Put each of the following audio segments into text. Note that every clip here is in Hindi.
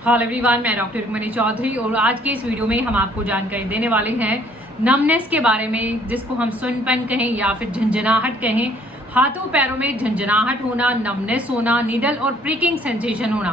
हेलो एवरीवन, मैं डॉक्टर रुक्मणी चौधरी और आज के इस वीडियो में हम आपको जानकारी देने वाले हैं नमनेस के बारे में, जिसको हम सुन्नपन कहें या फिर झंझनाहट कहें। हाथों पैरों में झंझनाहट होना, नमनेस होना, नीडल और प्रिकिंग सेंसेशन होना।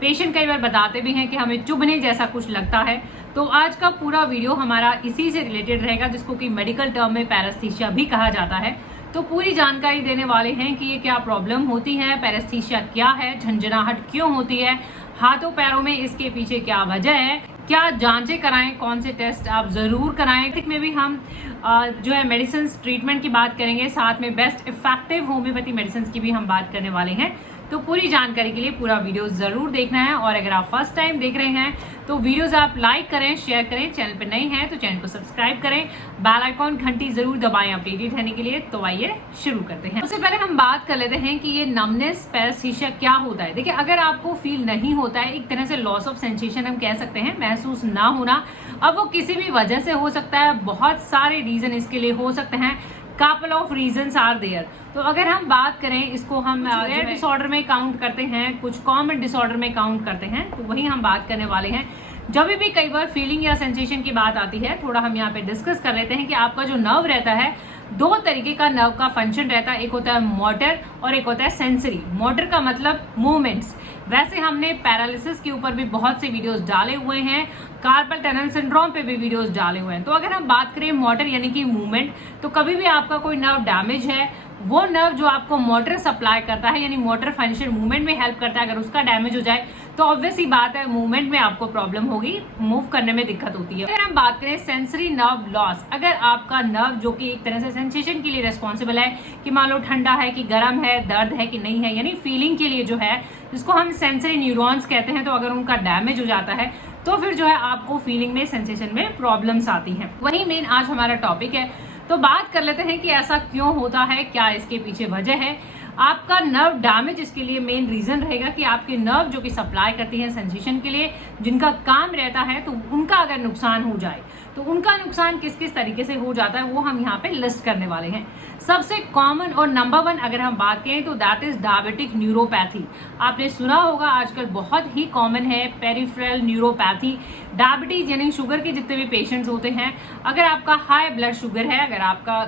पेशेंट कई बार बताते भी हैं कि हमें चुभने जैसा कुछ लगता है। तो आज का पूरा वीडियो हमारा इसी से रिलेटेड रहेगा, जिसको कि मेडिकल टर्म में पैरास्थीसिया भी कहा जाता है। तो पूरी जानकारी देने वाले हैं कि ये क्या प्रॉब्लम होती है, पैरास्थीसिया क्या है, झंझनाहट क्यों होती है, हाथों पैरों में इसके पीछे क्या वजह है, क्या जांचें कराएं, कौन से टेस्ट आप ज़रूर कराएं। में भी हम जो है मेडिसिन ट्रीटमेंट की बात करेंगे, साथ में बेस्ट इफेक्टिव होम्योपैथी मेडिसिन की भी हम बात करने वाले हैं। तो पूरी जानकारी के लिए पूरा वीडियो ज़रूर देखना है और अगर आप फर्स्ट टाइम देख रहे हैं तो वीडियोस आप लाइक करें, शेयर करें, चैनल पर नए हैं तो चैनल को सब्सक्राइब करें, बेल आइकॉन घंटी ज़रूर दबाएं अपडेटेड रहने के लिए। तो आइए शुरू करते हैं। सबसे पहले हम बात कर लेते हैं कि ये नमनेस पैरास्थीसिया क्या होता है। देखिए, अगर आपको फील नहीं होता है, एक तरह से लॉस ऑफ सेंसेशन हम कह सकते हैं, महसूस ना होना, अब वो किसी भी वजह से हो सकता है, बहुत सारे रीज़न इसके लिए हो सकते हैं, couple of reasons are there. तो अगर हम बात करें, इसको हम रेयर डिसऑर्डर में काउंट करते हैं, कुछ कॉमन डिसऑर्डर में काउंट करते हैं, तो वही हम बात करने वाले हैं। जब भी कई बार फीलिंग या सेंसेशन की बात आती है, थोड़ा हम यहाँ पे डिस्कस कर लेते हैं कि आपका जो नर्व रहता है, दो तरीके का नर्व का फंक्शन रहता है। एक होता है मोटर और एक होता है सेंसरी। मोटर का मतलब मूवमेंट्स। वैसे हमने पैरालिसिस के ऊपर भी बहुत से वीडियोस डाले हुए हैं, कार्पल टनल सिंड्रोम पे भी वीडियोस डाले हुए हैं। तो अगर हम बात करें मोटर यानी कि मूवमेंट, तो कभी भी आपका कोई नर्व डैमेज है, वो नर्व जो आपको मोटर सप्लाई करता है यानी मोटर फंक्शन मूवमेंट में हेल्प करता है, अगर उसका डैमेज हो जाए तो ऑब्वियस ही बात है मूवमेंट में आपको प्रॉब्लम होगी, मूव करने में दिक्कत होती है। अगर हम बात करें सेंसरी नर्व लॉस, अगर आपका नर्व जो कि एक तरह से सेंसेशन के लिए रिस्पॉन्सिबल है कि मान लो ठंडा है कि गर्म है, दर्द है कि नहीं है, यानी फीलिंग के लिए जो है, जिसको हम सेंसरी न्यूरॉन्स कहते हैं, तो अगर उनका डैमेज हो जाता है तो फिर जो है आपको फीलिंग में, सेंसेशन में प्रॉब्लम्स आती हैं। वही मेन आज हमारा टॉपिक है। तो बात कर लेते हैं कि ऐसा क्यों होता है, क्या इसके पीछे वजह है। आपका नर्व डैमेज इसके लिए मेन रीजन रहेगा कि आपके नर्व जो कि सप्लाई करती है सेंसेशन के लिए, जिनका काम रहता है, तो उनका अगर नुकसान हो जाए तो उनका नुकसान किस किस तरीके से हो जाता है वो हम यहाँ पे लिस्ट करने वाले हैं। सबसे कॉमन और नंबर 1 अगर हम बात करें तो दैट इज डायबिटिक न्यूरोपैथी। आपने सुना होगा, आजकल बहुत ही कॉमन है पेरिफेरल न्यूरोपैथी। डायबिटीज यानी शुगर के जितने भी पेशेंट्स होते हैं, अगर आपका हाई ब्लड शुगर है, अगर आपका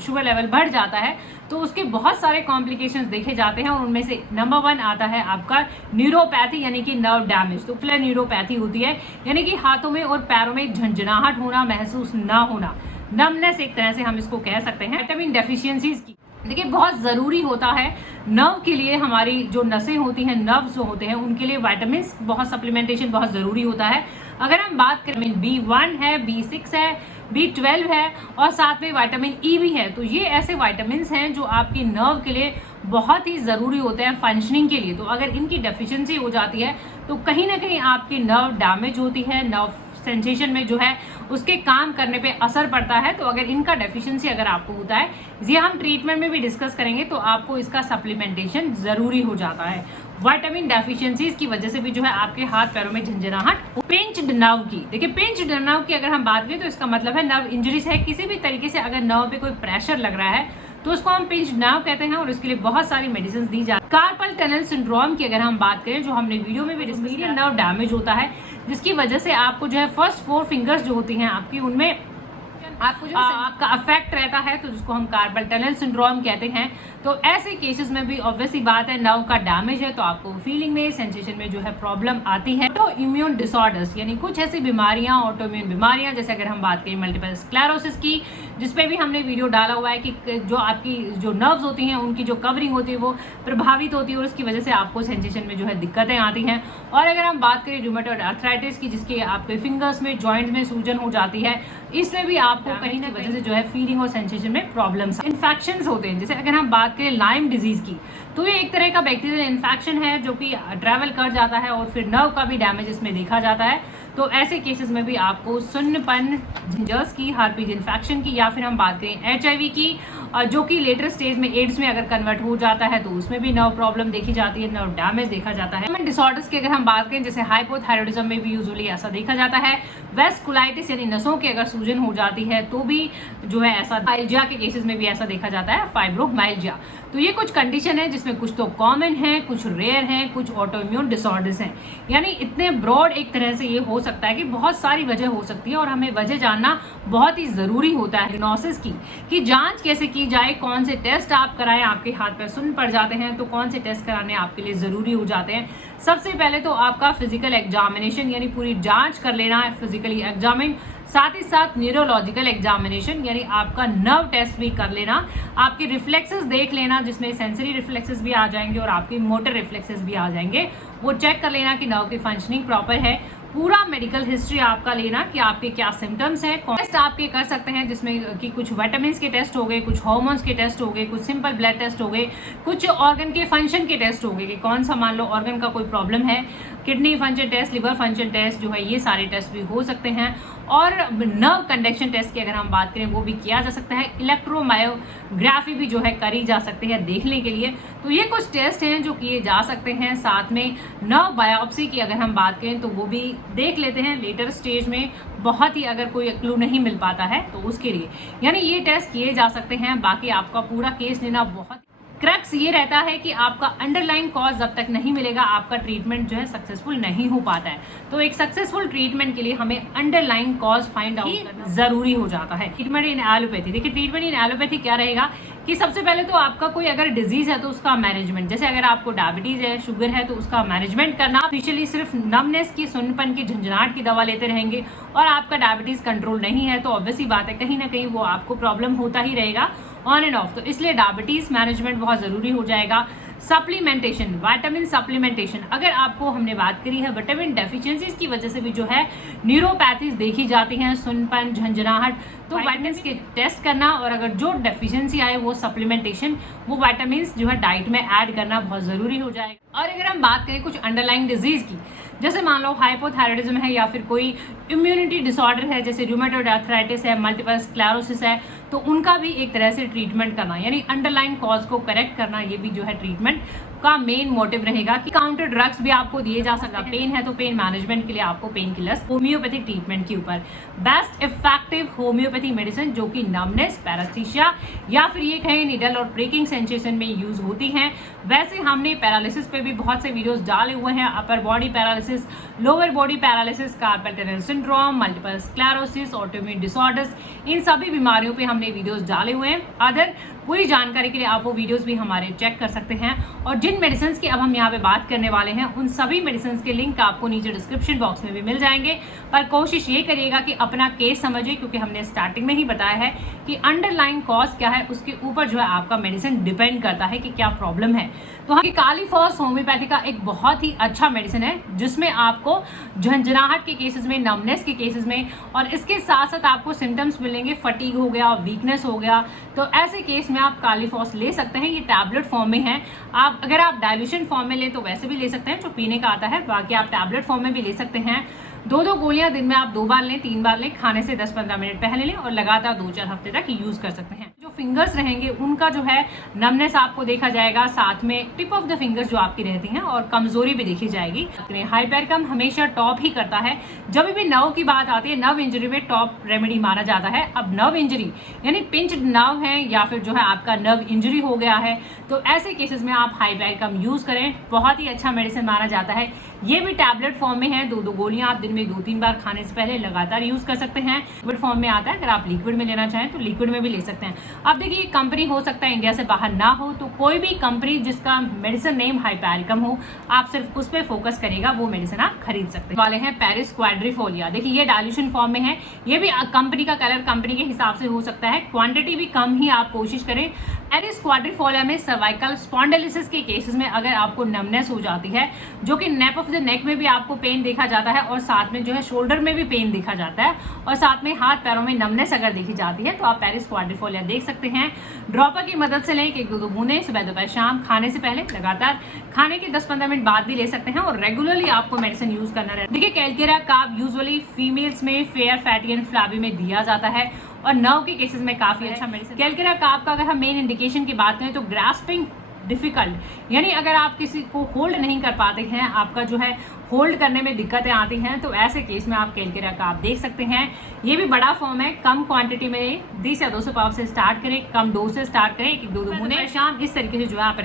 शुगर लेवल बढ़ जाता है तो उसके बहुत सारे कॉम्प्लिकेशंस देखे जाते हैं और उनमें से नंबर 1 आता है आपका न्यूरोपैथी यानी कि नर्व डैमेज। तो फिर न्यूरोपैथी होती है यानी कि हाथों में और पैरों में झंझनाहट होना, महसूस ना होना, नमनेस एक तरह से हम इसको कह सकते हैं। विटामिन डेफिशिएंसीज की देखिए बहुत ज़रूरी होता है नर्व के लिए, हमारी जो नसें होती हैं, नर्व्स जो होते हैं, उनके लिए विटामिन बहुत सप्लीमेंटेशन बहुत ज़रूरी होता है। अगर हम बात करें, विटामिन B1 है, B6 है, B12 है और साथ में विटामिन E भी है। तो ये ऐसे विटामिन हैं जो आपकी नर्व के लिए बहुत ही ज़रूरी होते हैं फंक्शनिंग के लिए। तो अगर इनकी डेफिशिएंसी हो जाती है तो कहीं ना कहीं आपकी नर्व डैमेज होती है, नर्व सेंसेशन में जो है उसके काम करने पे असर पड़ता है। तो अगर इनका डेफिशिएंसी अगर आपको होता है, ये हम ट्रीटमेंट में भी डिस्कस करेंगे, तो आपको इसका सप्लीमेंटेशन ज़रूरी हो जाता है। विटामिन डेफिशिएंसीज की वजह से भी जो है आपके हाथ पैरों में झंझनाहट। पिंच्ड नर्व की देखिए, पिंच्ड नर्व की अगर हम बात करें तो इसका मतलब है नर्व इंजरीज है, किसी भी तरीके से अगर नर्व पे कोई प्रेशर लग रहा है तो उसको हम पिंच्ड नर्व कहते हैं और इसके लिए बहुत सारी मेडिसिन दी जाती है। कार्पल टनल सिंड्रोम की अगर हम बात करें, जो हमने वीडियो में भी डिस्कस किया, नर्व डैमेज होता है जिसकी वजह से आपको जो है फर्स्ट 4 फिंगर्स जो होती हैं आपकी, उनमें आपको जो आपका अफेक्ट रहता है, तो जिसको हम कार्पल टनल सिंड्रोम कहते हैं। तो ऐसे केसेस में भी ऑब्वियसली बात है, नर्व का डैमेज है तो आपको फीलिंग में, सेंसेशन में जो है प्रॉब्लम आती है। तो इम्यून डिसऑर्डर्स यानी कुछ ऐसी बीमारियां, ऑटोइम्यून बीमारियां, जैसे अगर हम बात करें मल्टीपल स्क्लेरोसिस की, जिसपे भी हमने वीडियो डाला हुआ है कि जो आपकी जो नर्व्स होती हैं उनकी जो कवरिंग होती है वो प्रभावित होती है और उसकी वजह से आपको सेंसेशन में जो है दिक्कतें आती हैं। और अगर हम बात करें रूमेटॉइड आर्थराइटिस की, जिसके आपके फिंगर्स में, जॉइंट्स में सूजन हो जाती है, इसमें भी आपको कहीं ना वजह से जो है फीलिंग और सेंसेशन में प्रॉब्लम्स। इन्फेक्शंस होते हैं, जैसे अगर हम बात करें लाइम डिजीज की, तो ये एक तरह का बैक्टीरियल इन्फेक्शन है जो कि ट्रैवल कर जाता है और फिर नर्व का भी डैमेज इसमें देखा जाता है। तो ऐसे केसेस में भी आपको सुन्नपन, जिंजर्स की, हार्पिक इन्फेक्शन की, या फिर हम बात करें HIV की, जो कि लेटर स्टेज में एड्स में अगर कन्वर्ट हो जाता है तो उसमें भी नर्व प्रॉब्लम देखी जाती है, नर्व डैमेज देखा जाता है। डिसऑर्डर्स की अगर हम बात करें, जैसे हाइपोथायरॉयडिज्म में भी यूजुअली ऐसा देखा जाता है। वेस्कुलाइटिस यानी नसों की अगर सूजन हो जाती है तो भी जो है ऐसा, माइल्जिया के केसेस में भी ऐसा देखा जाता है, फाइब्रोमाइल्जिया। तो ये कुछ कंडीशन है जिसमें कुछ तो कॉमन है, कुछ रेयर है, कुछ ऑटो इम्यून डिसऑर्डर्स हैं। यानी इतने ब्रॉड एक तरह से ये हो सकता है कि बहुत सारी वजह हो सकती है और हमें वजह जानना बहुत ही ज़रूरी होता है डायग्नोसिस की, कि जांच कैसे की जाए, कौन से टेस्ट आप कराएं। आपके हाथ पैर सुन्न पड़ जाते हैं तो कौन से टेस्ट कराने आपके लिए ज़रूरी हो जाते हैं। सबसे पहले तो आपका फिजिकल एग्जामिनेशन यानी पूरी जांच कर लेना है, फिजिकली एग्जामिन, साथ ही साथ न्यूरोलॉजिकल एग्जामिनेशन यानी आपका नर्व टेस्ट भी कर लेना, आपके रिफ्लेक्सेस देख लेना जिसमें सेंसरी रिफ्लेक्सेस भी आ जाएंगे और आपके मोटर रिफ्लेक्सेस भी आ जाएंगे, वो चेक कर लेना कि नर्व की फंक्शनिंग प्रॉपर है। पूरा मेडिकल हिस्ट्री आपका लेना कि आपके क्या सिम्टम्स हैं। टेस्ट आपके कर सकते हैं जिसमें कि कुछ विटामिन के टेस्ट हो गए, कुछ हार्मोन्स के टेस्ट हो गए, कुछ सिंपल ब्लड टेस्ट हो गए, कुछ ऑर्गन के फंक्शन के टेस्ट हो गए कि कौन सा मान लो ऑर्गन का कोई प्रॉब्लम है, kidney function test, liver function test जो है ये सारे टेस्ट भी हो सकते हैं। और नर्व कंडक्शन टेस्ट की अगर हम बात करें वो भी किया जा सकता है। इलेक्ट्रोमायोग्राफी भी जो है करी जा सकती है देखने के लिए। तो ये कुछ टेस्ट हैं जो किए जा सकते हैं। साथ में नर्व बायोप्सी की अगर हम बात करें तो वो भी देख लेते हैं लेटर स्टेज में, बहुत ही अगर कोई क्लू नहीं मिल पाता है तो उसके लिए, यानी ये टेस्ट किए जा सकते हैं। बाकी आपका पूरा केस लेना बहुत क्रक्स ये रहता है कि आपका अंडरलाइन कॉज जब तक नहीं मिलेगा आपका ट्रीटमेंट जो है सक्सेसफुल नहीं हो पाता है। तो एक सक्सेसफुल ट्रीटमेंट के लिए हमें अंडरलाइन कॉज फाइंड आउट करना जरूरी हो जाता है। ट्रीटमेंट इन एलोपैथी, देखिए ट्रीटमेंट इन एलोपैथी क्या रहेगा कि सबसे पहले तो आपका कोई अगर डिजीज है तो उसका मैनेजमेंट, जैसे अगर आपको डायबिटीज है, शुगर है तो उसका मैनेजमेंट करना। ऑफिशियली सिर्फ नमनेस की, सुन्नपन की, झंझनाहट की दवा लेते रहेंगे और आपका डायबिटीज कंट्रोल नहीं है तो ऑब्वियस ही बात है कहीं ना कहीं वो आपको प्रॉब्लम होता ही रहेगा ऑन एंड ऑफ। तो इसलिए डायबिटीज मैनेजमेंट बहुत जरूरी हो जाएगा। सप्लीमेंटेशन, विटामिन सप्लीमेंटेशन, अगर आपको हमने बात करी है विटामिन डेफिशिएंसीज की वजह से भी जो है न्यूरोपैथीज देखी जाती हैं, सुनपन, झंझनाहट, तो विटामिन के टेस्ट करना और अगर जो डेफिशिएंसी आए वो सप्लीमेंटेशन, वो विटामिन जो है डाइट में ऐड करना बहुत जरूरी हो जाएगा। और अगर हम बात करें कुछ अंडरलाइंग डिजीज की, जैसे मान लो हाइपोथायराइडिज्म है या फिर कोई इम्यूनिटी डिसऑर्डर है जैसे रूमेटॉइड आर्थराइटिस है, मल्टीपल स्क्लेरोसिस है, तो उनका भी एक तरह से ट्रीटमेंट करना यानी अंडरलाइन कॉज को करेक्ट करना, ये भी जो है ट्रीटमेंट का मेन मोटिव रहेगा। कि काउंटर ड्रग्स भी आपको दिए जा सकता है। पेन है तो पेन मैनेजमेंट के लिए आपको पेन किलर्स, होम्योपैथिक ट्रीटमेंट के ऊपर बेस्ट इफेक्टिव होम्योपैथी मेडिसिन जो कि नमनेस, पैरास्थीसिया या फिर ये कहें निडल और ब्रेकिंग सेंसेशन में यूज होती हैं। वैसे हमने पैरालिसिस पे भी बहुत से वीडियोस डाले हुए हैं, upper body paralysis, lower body paralysis, carpal tunnel syndrome, multiple sclerosis, autoimmune disorders, इन सभी बीमारियों पे हमने वीडियोस डाले हुए हैं। अदर पूरी जानकारी के लिए आप वो वीडियोस भी हमारे चेक कर सकते हैं। और जिन मेडिसिन की अब हम यहाँ पे बात करने वाले हैं उन सभी मेडिसिन के लिंक आपको नीचे डिस्क्रिप्शन बॉक्स में भी मिल जाएंगे। पर कोशिश ये करिएगा कि अपना केस समझिए, क्योंकि हमने स्टार्टिंग में ही बताया है कि अंडरलाइन कॉज क्या है उसके ऊपर जो है आपका मेडिसिन डिपेंड करता है कि क्या प्रॉब्लम है। तो कालीफॉस होम्योपैथी का एक बहुत ही अच्छा मेडिसिन है जिसमें आपको झंझनाहट के केसेस में, नमनेस के केसेस में, और इसके साथ साथ आपको सिम्टम्स मिलेंगे, फटीग हो गया, वीकनेस हो गया, तो ऐसे केस में आप कालीफॉस ले सकते हैं। ये टैबलेट फॉर्म में है। आप अगर आप डाइल्यूशन फॉर्म में ले तो वैसे भी ले सकते हैं जो पीने का आता है, बाकी आप टैबलेट फॉर्म में भी ले सकते हैं। 2 गोलियां दिन में आप 2 बार लें, 3 बार लें, खाने से 10-15 मिनट पहले लें और लगातार 2-4 हफ्ते तक यूज कर सकते हैं। जो फिंगर्स रहेंगे उनका जो है नमनेस आपको देखा जाएगा, साथ में टिप ऑफ द फिंगर्स जो आपकी रहती हैं और कमजोरी भी देखी जाएगी। हाइपरकम हमेशा टॉप ही करता है जब भी नर्व की बात आती है। नर्व इंजरी में टॉप रेमेडी माना जाता है। अब नर्व इंजरी यानी पिंच नर्व है या फिर जो है आपका नर्व इंजरी हो गया है, तो ऐसे केसेस में आप हाइपरकम यूज करें, बहुत ही अच्छा मेडिसिन माना जाता है। ये भी टैबलेट फॉर्म में है। 2 गोलियां आप दिन में 2-3 बार खाने से पहले लगातार यूज कर सकते हैं। लिक्विड फॉर्म में आता है, अगर आप लिक्विड में लेना चाहें तो लिक्विड में भी ले सकते हैं। अब देखिए कंपनी हो सकता है इंडिया से बाहर ना हो, तो कोई भी कंपनी जिसका मेडिसिन नेम हाइपरकम हो, आप सिर्फ उस पर फोकस करेगा, वो मेडिसिन आप खरीद सकते हैं। वाले हैं पेरिस क्वाड्रिफोलिया। देखिए ये डाइल्यूशन फॉर्म में है। ये भी कंपनी का कलर कंपनी के हिसाब से हो सकता है, क्वांटिटी भी कम ही आप कोशिश करें। पेरिस क्वाड्रिफोलिया में सर्वाइकल स्पॉन्डिलोसिस के केसेस में अगर आपको नमनेस हो जाती है, जो कि नेप ऑफ द नेक में भी आपको पेन देखा जाता है और साथ में जो है शोल्डर में भी पेन देखा जाता है और साथ में हाथ पैरों में नमनेस अगर देखी जाती है, तो आप पेरिस क्वाड्रिफोलिया देख सकते हैं। ड्रॉपर की मदद से लें, 1-2 बूंदें सुबह दोपहर शाम खाने से पहले, लगातार खाने के 10-15 मिनट बाद भी ले सकते हैं और रेगुलरली आपको मेडिसिन यूज करना रहता है। देखिए कैलकेरा कार्ब यूजुअली फीमेल्स में फेयर, फैटी एंड फ्लैबी में दिया जाता है और नर्व के केसेस में काफी अच्छा मेडिसिन। कैलकेरा कार्ब का अगर हम मेन इंडिकेशन की बात करें तो ग्रास्पिंग डिफिकल्ट, यानी अगर आप किसी को होल्ड नहीं कर पाते हैं, आपका जो है होल्ड करने में दिक्कतें आती हैं, तो ऐसे केस में आप कैलकेरा का आप देख सकते हैं। ये भी बड़ा फॉर्म है, कम क्वांटिटी में 20 या 200 पाव से स्टार्ट करें, कम डोज से स्टार्ट करें, 1-2 बूंदे शाम, इस तरीके से जो है आप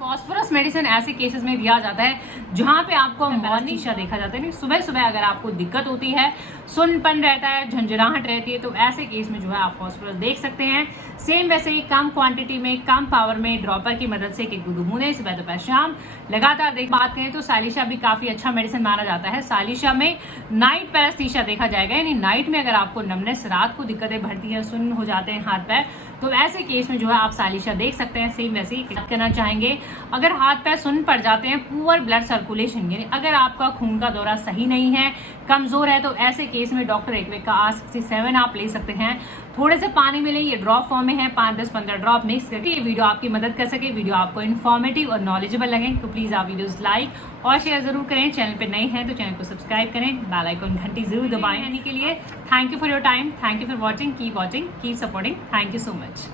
फॉस्फोरस मेडिसिन ऐसे केसेस में दिया जाता है जहां पे आपको मॉर्निंग देखा जाता है, नहीं सुबह सुबह अगर आपको दिक्कत होती है, सुनपन रहता है, झंझनाहट रहती है, तो ऐसे केस में जो है आप फॉस्फोरस देख सकते हैं। सेम वैसे ही कम क्वांटिटी में कम पावर में ड्रॉपर की मदद से 1-2 बूंदे सुबह दोपहर शाम लगातार बात करें तो सालिशा भी काफी अच्छा मेडिसिन माना जाता है। सालिशा में नाइट पैरास्थीसिया देखा जाएगा, यानी नाइट में अगर आपको नमनेस, रात को दिक्कतें बढ़ती हैं, सुन्न हो जाते हैं हाथ पैर, तो ऐसे केस में जो है आप सालिशा देख सकते हैं। सेम वैसे ही करना चाहेंगे अगर हाथ पैर सुन्न पड़ जाते हैं, पुअर ब्लड सर्कुलेशन, यानी अगर आपका खून का दौरा सही नहीं है, कमजोर है, तो ऐसे केस में डॉक्टर एक्विक का R67 आप ले सकते हैं। थोड़े से पानी में लें, ये ड्रॉप फॉर्म में है, 5, 10, 15 ड्रॉप मिक्स करके ये वीडियो आपकी मदद कर सके, वीडियो आपको इन्फॉर्मेटिव और नॉलेजेबल लगे तो प्लीज आप वीडियोस लाइक और शेयर जरूर करें। चैनल पे नए हैं तो चैनल को सब्सक्राइब करें, बेल आइकन घंटी जरूर दबाएं। के लिए thank you for your time, thank you for watching, keep supporting, thank you so much.